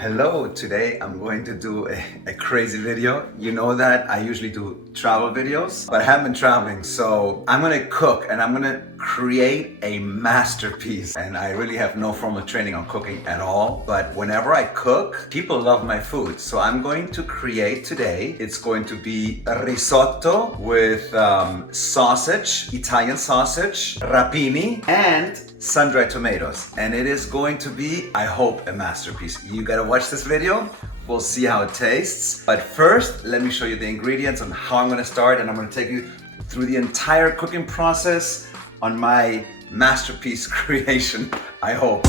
Hello, today I'm going to do a crazy video. You know that I usually do travel videos, but I haven't been traveling, so I'm gonna cook and I'm gonna create a masterpiece. And I really have no formal training on cooking at all, but whenever I cook, people love my food. So I'm going to create today, it's going to be a risotto with sausage, Italian sausage, Rappini, and sun-dried tomatoes, and it is going to be, I hope, a masterpiece. You gotta watch this video. We'll see how it tastes. But first, let me show you the ingredients on how I'm gonna start, and I'm gonna take you through the entire cooking process on my masterpiece creation, I hope.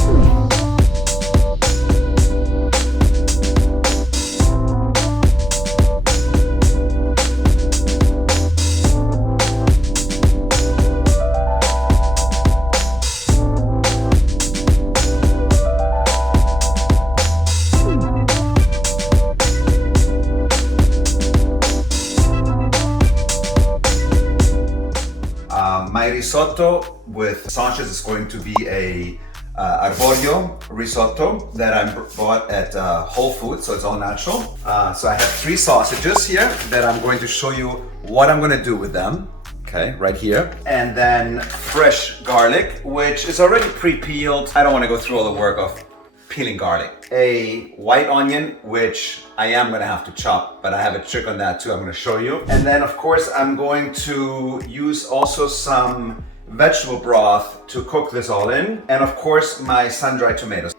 My risotto with sausage is going to be a arborio risotto that I bought at Whole Foods, so it's all natural. So I have 3 sausages here that I'm going to show you what I'm going to do with them. Okay, right here. And then fresh garlic, which is already pre-peeled. I don't want to go through all the work of peeling garlic. A white onion, which I am gonna have to chop, but I have a trick on that too I'm gonna show you. And then of course I'm going to use also some vegetable broth to cook this all in. And of course my sun-dried tomatoes,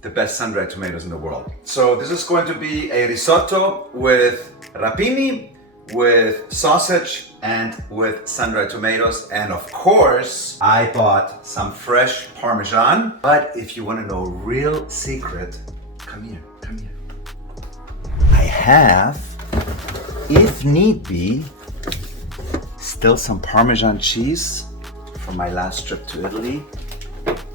the best sun-dried tomatoes in the world. So this is going to be a risotto with rapini, with sausage, and with sun-dried tomatoes. And of course, I bought some fresh Parmesan. But if you want to know a real secret, come here. I have, if need be, still some Parmesan cheese from my last trip to Italy.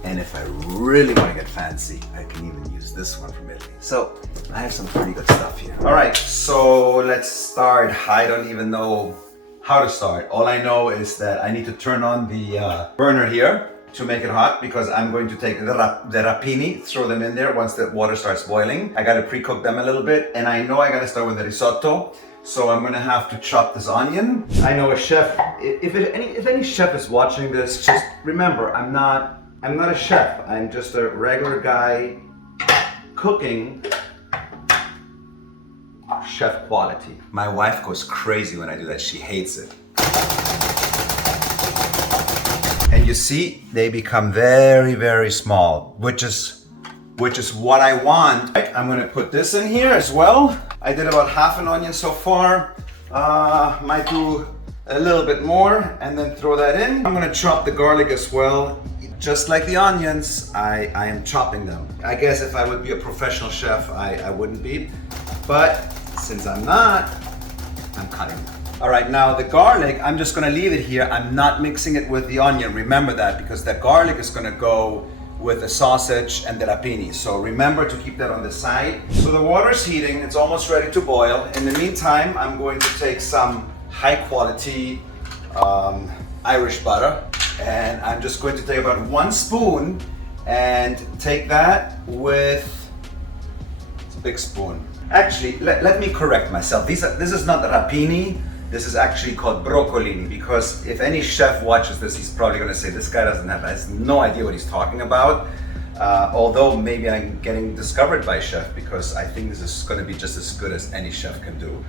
And if I really want to get fancy, I can even use this one from Italy. So I have some pretty good stuff here. All right, so let's start. I don't even know how to start. All I know is that I need to turn on the burner here to make it hot, because I'm going to take the rapini, throw them in there once the water starts boiling. I gotta pre-cook them a little bit, and I know I gotta start with the risotto. So I'm gonna have to chop this onion. I know a chef, if any chef is watching this, just remember, I'm not a chef. I'm just a regular guy cooking chef quality. My wife goes crazy when I do that. She hates it. And you see, they become very, very small, which is what I want. I'm gonna put this in here as well. I did about half an onion so far. Might do a little bit more and then throw that in. I'm gonna chop the garlic as well. Just like the onions, I am chopping them. I guess if I would be a professional chef, I wouldn't be. But since I'm not, I'm cutting them. All right, now the garlic, I'm just gonna leave it here. I'm not mixing it with the onion. Remember that, because the garlic is gonna go with the sausage and the rapini. So remember to keep that on the side. So the water's heating, it's almost ready to boil. In the meantime, I'm going to take some high quality Irish butter, and I'm just going to take about 1 spoon and take that with, it's a big spoon. Actually, let me correct myself. This is not the rapini. This is actually called Broccolini, because if any chef watches this, he's probably gonna say, this guy has no idea what he's talking about. Although maybe I'm getting discovered by a chef, because I think this is gonna be just as good as any chef can do.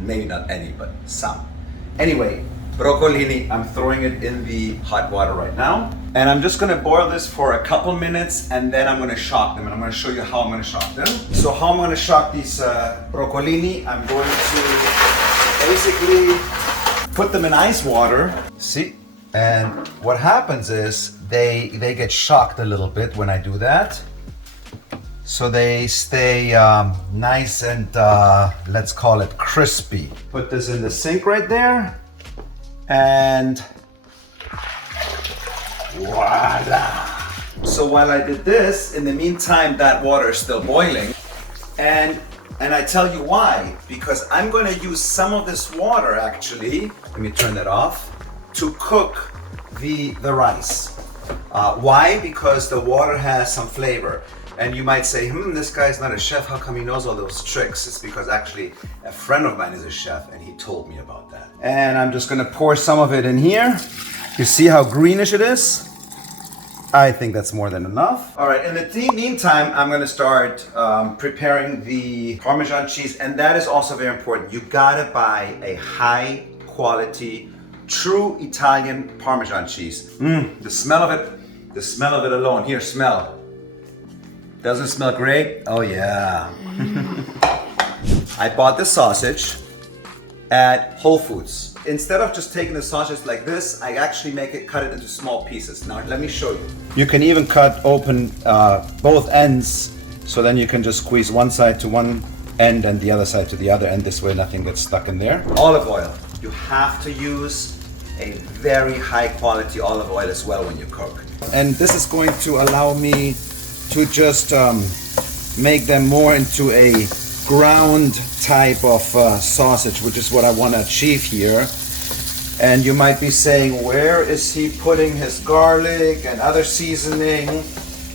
Maybe not any, but some. Anyway, Broccolini, I'm throwing it in the hot water right now. And I'm just gonna boil this for a couple minutes, and then I'm gonna shock them, and I'm gonna show you how I'm gonna shock them. So how I'm gonna shock these Broccolini, I'm going to basically put them in ice water. See? And what happens is they get shocked a little bit when I do that. So they stay nice and let's call it crispy. Put this in the sink right there. And voila! So while I did this, in the meantime, that water is still boiling. And I tell you why, because I'm going to use some of this water actually, let me turn that off, to cook the rice. Why? Because the water has some flavor. And you might say, this guy's not a chef, how come he knows all those tricks? It's because actually a friend of mine is a chef and he told me about that. And I'm just gonna pour some of it in here. You see how greenish it is? I think that's more than enough. All right, in the meantime, I'm gonna start preparing the Parmesan cheese, and that is also very important. You gotta buy a high quality, true Italian Parmesan cheese. The smell of it alone. Here, smell. Does it smell great? Oh yeah. I bought the sausage at Whole Foods. Instead of just taking the sausage like this, I actually cut it into small pieces. Now let me show you. You can even cut open both ends, so then you can just squeeze one side to one end and the other side to the other end. This way nothing gets stuck in there. Olive oil. You have to use a very high quality olive oil as well when you cook. And this is going to allow me to just make them more into a ground type of sausage, which is what I want to achieve here. And you might be saying, where is he putting his garlic and other seasoning?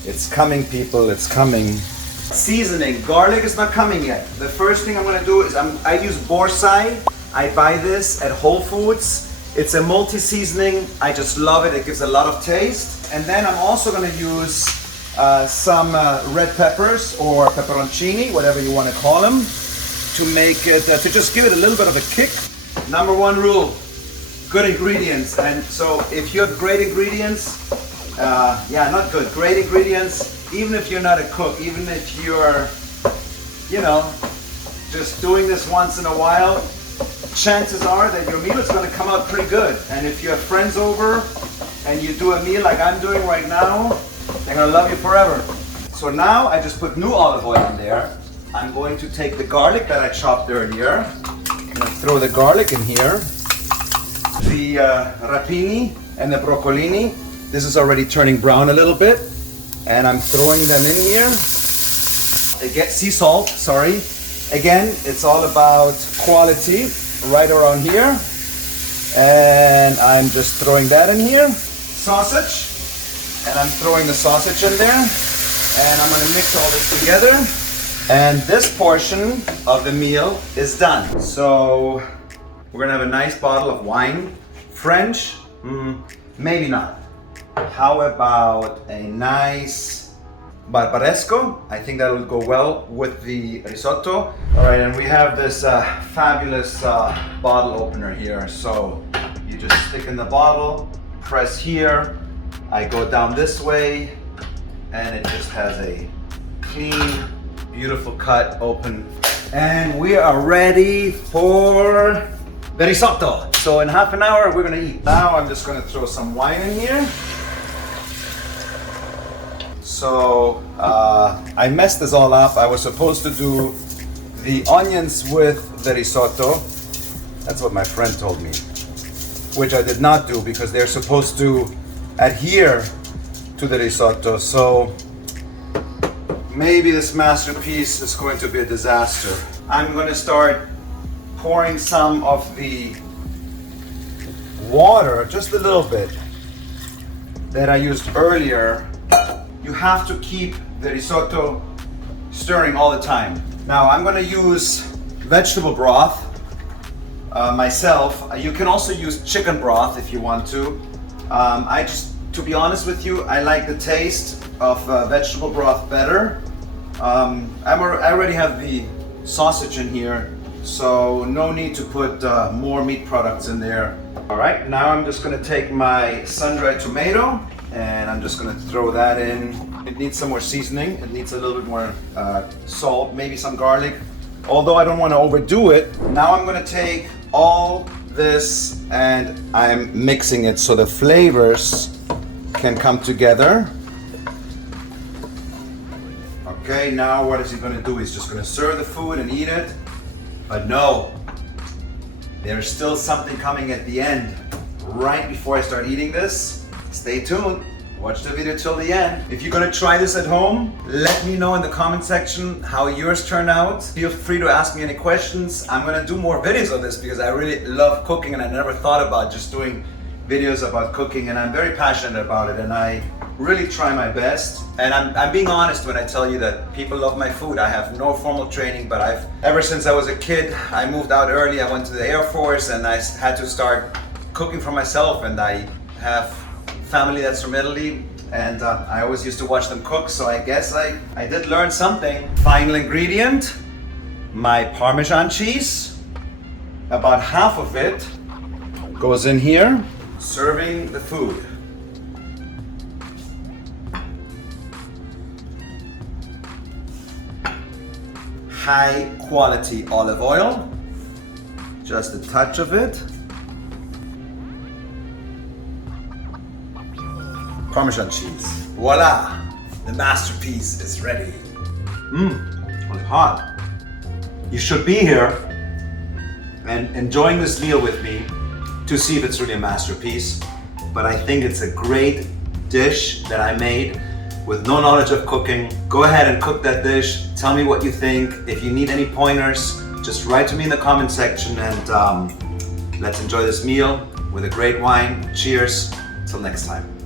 It's coming, people, it's coming. Seasoning, garlic is not coming yet. The first thing I'm going to do is I use borsai. I buy this at Whole Foods. It's a multi-seasoning. I just love it. It gives a lot of taste. And then I'm also going to use some red peppers or pepperoncini, whatever you want to call them, to make it, to just give it a little bit of a kick. Number one rule, good ingredients. And so if you have great ingredients, great ingredients, even if you're not a cook, even if you're, just doing this once in a while, chances are that your meal is going to come out pretty good. And if you have friends over and you do a meal like I'm doing right now, they're gonna love you forever. So now I just put new olive oil in there. I'm going to take the garlic that I chopped earlier. I'm gonna throw the garlic in here. The Rappini and the Broccolini. This is already turning brown a little bit. And I'm throwing them in here. Again, sea salt, sorry. Again, it's all about quality right around here. And I'm just throwing that in here. Sausage. And I'm throwing the sausage in there, and I'm going to mix all this together. And this portion of the meal is done. So we're going to have a nice bottle of wine. French? Maybe not. How about a nice Barbaresco? I think that will go well with the risotto. All right, and we have this fabulous bottle opener here. So you just stick in the bottle, press here. I go down this way, and it just has a clean, beautiful cut open. And we are ready for the risotto. So in half an hour, we're gonna eat. Now I'm just gonna throw some wine in here. So I messed this all up. I was supposed to do the onions with the risotto. That's what my friend told me, which I did not do because they're supposed to adhere to the risotto. So maybe this masterpiece is going to be a disaster. I'm going to start pouring some of the water, just a little bit, that I used earlier. You have to keep the risotto stirring all the time. Now I'm going to use vegetable broth myself. You can also use chicken broth if you want to. To be honest with you, I like the taste of vegetable broth better. I already have the sausage in here, so no need to put more meat products in there. All right, now I'm just gonna take my sun-dried tomato and I'm just gonna throw that in. It needs some more seasoning. It needs a little bit more salt, maybe some garlic, although I don't want to overdo it. Now I'm gonna take all this and I'm mixing it so the flavors can come together. Okay, now what is he gonna do? He's just gonna serve the food and eat it. But no, there's still something coming at the end, right before I start eating this. Stay tuned. Watch the video till the end. If you're gonna try this at home, let me know in the comment section how yours turned out. Feel free to ask me any questions. I'm gonna do more videos on this because I really love cooking and I never thought about just doing videos about cooking, and I'm very passionate about it, and I really try my best. And I'm being honest when I tell you that people love my food. I have no formal training, but ever since I was a kid, I moved out early. I went to the Air Force and I had to start cooking for myself. And I have family that's from Italy, and I always used to watch them cook. So I guess I did learn something. Final ingredient, my Parmesan cheese. About half of it goes in here, serving the food. High quality olive oil, just a touch of it. Parmesan cheese. Voila! The masterpiece is ready. It's hot. You should be here and enjoying this meal with me to see if it's really a masterpiece. But I think it's a great dish that I made with no knowledge of cooking. Go ahead and cook that dish. Tell me what you think. If you need any pointers, just write to me in the comment section, and let's enjoy this meal with a great wine. Cheers. Till next time.